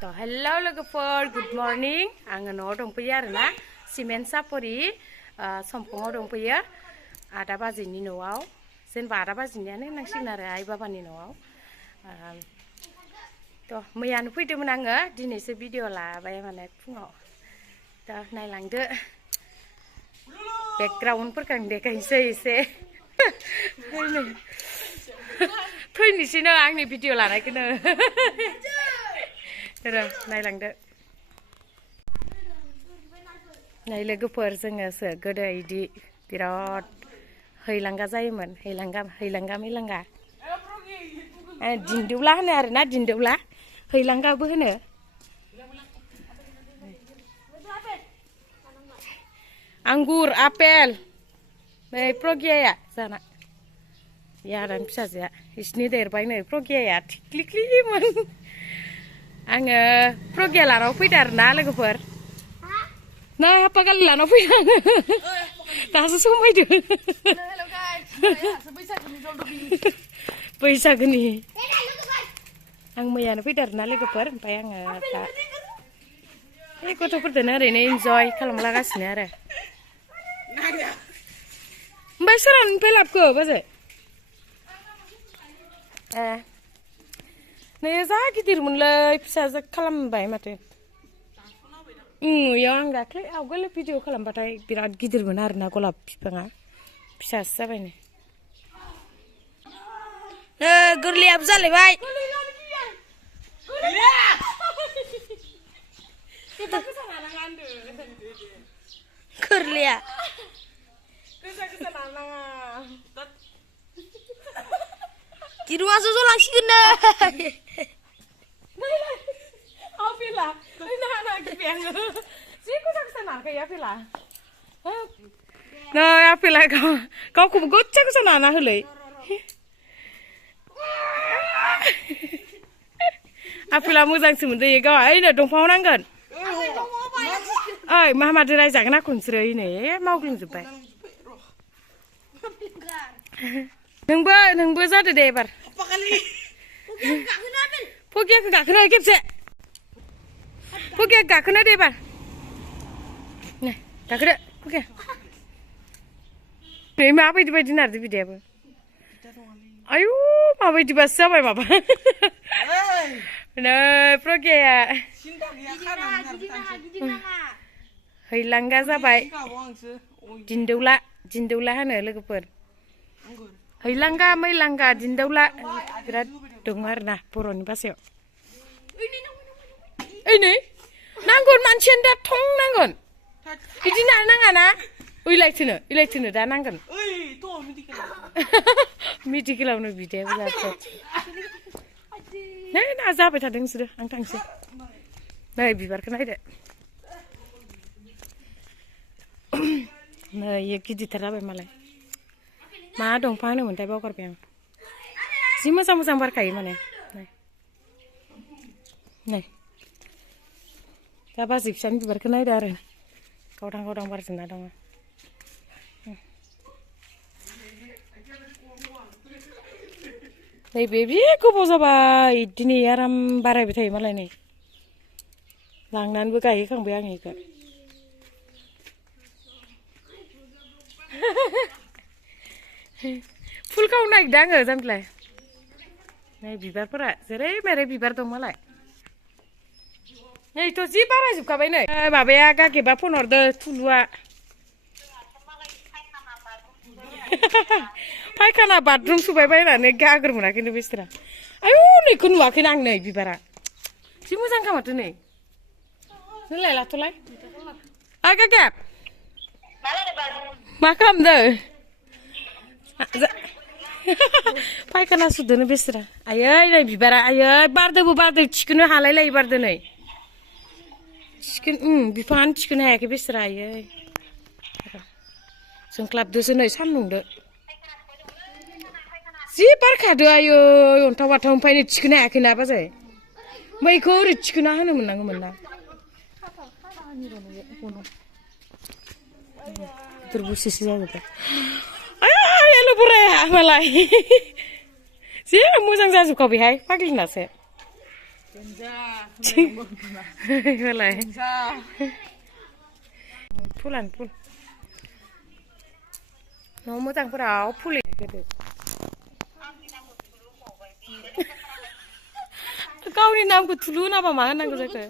To hello logofor, good morning. Ang no dongpoyo arona cement sapori sompongaw dongpoyo. Ada bajini noao. Jenba ada bajiniयानो होननांसिगोन आरो आइ बाबानि न'आव. To मैयानो फैदोंमोन आङो दिनैसो भिडिअ लाबाय माने फुङाव. दा नायलांदो. बेकग्राउन्डफोरखौ आं देखायनोसै एसे. फैनोसैनो आंनि भिडिअ लानायखौनो. नायलांदो. नाय लोगोफोर जोङोसो गोदो इदि बिराद हैलांगा जायोमोन. हैलांगा मैलांगा. दिन्दौला होनो आरोना दिन्दौला. हैलांगाबो होनो. आंगुर आपेल नै प्रगियाया जाना यारान फिसाजोआ इसिनि देरबाय नै प्रगियाया थिख्लिख्लिमोन आङो प्रगिया लानाव फैदों आरोना लोगोफोर नै हापागालि लानाव फैदों आङो दासो समायदों बैसागोनि आं मैयानो फैदों आरोना लोगोफोर ओमफ्राय आङो दा गथ'फोरजोंनो ओरैनो इन्जय खालामलागासिनो आरो ओमफ्राय सोरानिफ्राय लाबोखो बाजै नै जा गिदिरमोनलै फिसा खालामबाय माथो इयाव आं दाख्लै आवगोल भिडिअ खालामबाथाय बिराद गिदिरमोन आरोना गलाब बिफाङा फिसासो जाबायनो गोरलैयाबो जालायबाय गोरलैया दिरुङासो जलांसिगोन नै आपेला नाना गिबाय आङो जि गोसा नारखायो आपेला नै आपेला गावखौबो गोसा नाना होलै आपेला मोजांसो मोनदों गावहा ओइनो दंफाङाव नांगोन ओइ मा मादो रायजागोन आंखौ नोंसोरो ओइनो मावग्लुंजोब्बाय नोंबो जादो दे एबार फगियाखौ गाखोनो खेबसे फगिया गाखोनो दे एबार गाखोदो फगिया नै माबायदि बायदि नारदो बिदायाबो आयु माबायदिबासो जाबाय माबा नै प्रगियाया हैलांगा जाबाय दिन्दौला होनो लोगोफोर हैलांगा मैलांगा दिन्दौला बिराद दङ आरोना बर'नि भाषायाव ओइ नै नांगोन मानसियानो दा थं नांगोन बिदि नानो नाङा ना इलायथोनो दा नांगोन मेडिकेलावनो बिदायाबो जाथो नै ना जाबाय थादों नोंसोरो आं थांसै नै बिबारखौ नायदो नै इयो गिदिरथार जाबाय मालाय मा दंफां होनोमोनथाय बावगारबाय आं जि मोजां बारखायो माने नै दा बाजै फिसानि बिबारखौ नायदो आरो गावदां बारजोंना दङ नैबे बे गोबाव जाबाय दिनै आराम बारायबाय थायो मालाय नै लांनानैबो गायहैखांबाय आं इखौ फुलखौ नागिरदों आङो जामबिलाय नै बिबारफोरा जेरै मेरै बिबार दं मालाय नैथ' जि बारायजोबखाबाय नै माबाया गागेबा फन हरदो थुलुआ फायखाना बाथरुम सुबाय बायनानै गाग्रो मोनाखैनो बिसोरा आयु नैखौ नुवाखैना आं नै बिबारा जि मोजां खामाथो नै नोंलाय लाथ'लाय आइ गागेब मा खालामदों फायखाना सुदोनो बेसरा आयै नै बिबारा आयै बारदो थिखोनो हालाय लायो बारदो नै बिफाङानो थिखोनो हायाखै बेसरा आयै जोंख्लाबदोसो नै सान्दुंदो जि बारखादो आयै अन्थाव बाथाव ओमफ्राय थिखोनो हायाखैना बाजै मैखौ ओरै थिखोना होनो मोननांगौमोन ना दुरबुसिसो जाजोब्बाय आयु बोराया मालाय जि मोजां जाजोबखाबायहाय फाग्लिनासो होलाय फुलानो फुल न' मोजांफोराव फुलि गोदो गावनि नामखौ थुलु होनाबा मा होनांगौ जाखो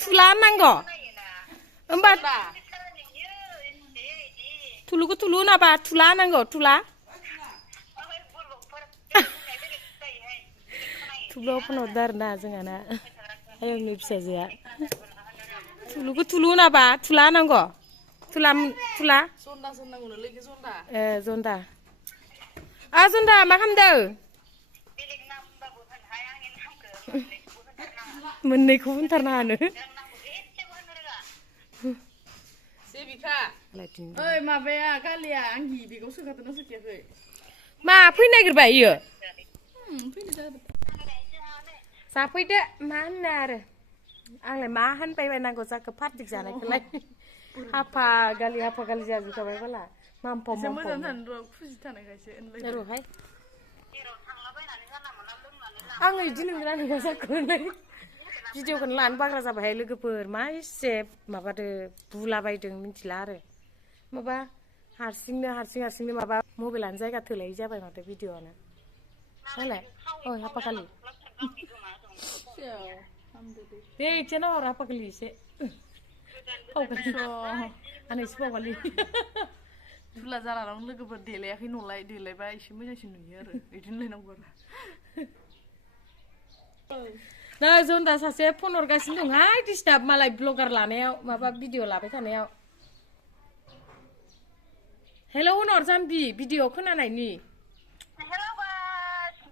थुला होननांगौ होमबा थुलुखौ थुलु होनाबा थुला होनांगौ थुला थुब्लाव फन हरदो आरोना जोंहाना आयंनि फिसाजोआ थुलुखौ थुलु होनाबा थुला होनांगौ थुला थुला जन्दा जन्दा मा खालामदों मोननैखौ होनथारनो हानो माबाया गालिया आंनि बेगाव सोखादोंना सोखायाखै मा फैनो नागिरबाय इयो जाफैदो मा होननो आरो आंलाय मा होनबाय बायनांगौ जाखो पार्टिक जानायखौलाय हाफा गालि जाजोबखाबाय बाला मामफाव र'हाय आङो बिदि नंगौना नङा जाखो भिडिअखौनो लानो बाग्रा जाबाय लोगोफोर मा एसे माबादो बुलाबायदों मिथिला आरो माबा हारसिंनो माबा मबाइलानो जायगा थोलायै जाबाय माथो भिडिअआनो नालाय हाफाखालि दे इसे नाहर हाफाखालि एसे आंनायसो बावगालि दुला जालानाव लोगोफोर देलायाखै नलाय देलायबा एसे मोजांसिन नुयो आरो बिदिनो लायनांगौ आरो नै जन्दा सासे फन हरगासिनो दंहाय डिस्टार्ब मालाय ब्लगार लानायाव माबा भिडिअ लाबाय थानायाव हेलौ होनहर जाम्बि भिडिअ खोनानायनि हेलौ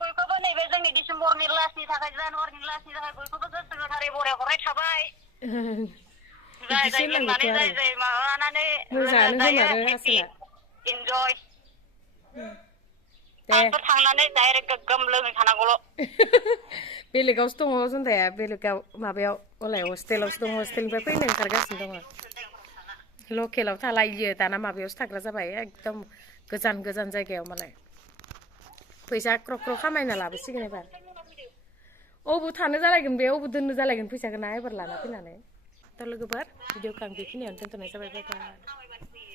बयखौबो नैबे जोंनि डिसेम्बरनि लास्टनि थाखाय जानुवारिनि लास्टनि थाखाय बयखौबो गोसो गोथारै बराय हरनाय थाबाय जाय जाय लोंनानै जाय माबानानै मोजाङानो होनहरो आसोला इन्जय आंथ' थांनानै डाइरेक्ट गोग्गोम लोङै थानांगौल' बेलेगावसो दङ जन्दाया बेलेगाव माबायाव अलाय हस्टेलावसो दङ हस्टेलनिफ्राय फैनो ओंखारगासिनो दङ लकेलाव थाला इयो दाना माबायावसो थाग्रा जाबाय एकदम गोजान जायगायाव मालाय फैसा ख्र' ख्र' खामायना लाबोसिगोन एबार अबाव थानो जालायगोन बे अबाव दोननो जालायगोन फैसाखौ ना एबार लाना फैनानै दा लोगोफोर भिडिअखौ आं बेखिनियावनो दोनथ'नाय जाबाय बाय बाय